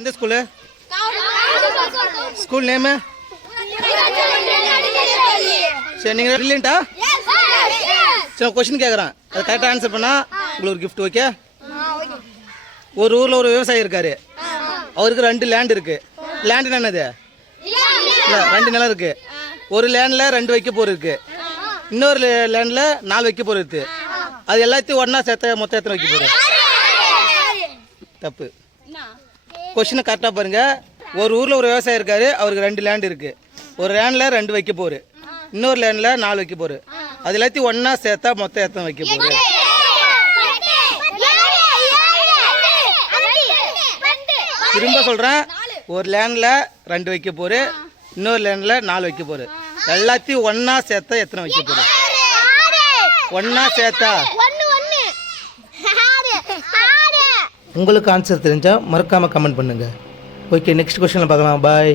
எந்த school school name சரி நீங்கள் ப்ரில்லியண்டா சரி கொஷின் கேட்குறேன் அது கரெக்டாக ஆன்சர் பண்ணால் உங்களுக்கு ஒரு கிஃப்ட் ஓகே ஒரு ஊரில் ஒரு விவசாயி இருக்கார். அவருக்கு ரெண்டு லேண்ட் இருக்கு. லேண்ட் என்னது? இல்லை ரெண்டு நிலம் இருக்கு. ஒரு லேண்டில் ரெண்டு வைக்க போர் இருக்கு. இன்னொரு லேண்டில் நாலு வைக்க போர் இருக்கு. அது எல்லாத்தையும் ஒன்றா சேர்த்த மொத்தம் எத்தனை வைக்க போகிறோம் தப்பு. கொஷினை கரெக்டாக பாருங்க. ஒரு ஊரில் ஒரு விவசாயி இருக்காரு அவருக்கு ரெண்டு லேண்ட் இருக்கு. ஒரு லேண்டில் ரெண்டு வைக்க போரு இன்னொரு லேண்டில் நாலு வைக்க போரு அது எல்லாத்தையும் ஒன்றா சேர்த்தா மொத்தம் எத்தனை வைக்க போகுது? திரும்ப சொல்கிறேன் ஒரு லேண்டில் ரெண்டு வைக்க போரு இன்னொரு லேண்டில் நாலு வைக்க போரு எல்லாத்தையும் ஒன்றா சேர்த்தா எத்தனை வைக்க போரு ஒன்றா சேர்த்தா. உங்களுக்கு ஆன்சர் தெரிஞ்சால் மறக்காமல் கமெண்ட் பண்ணுங்கள் ஓகே நெக்ஸ்ட் கொஷனில் பார்க்கலாம். பாய்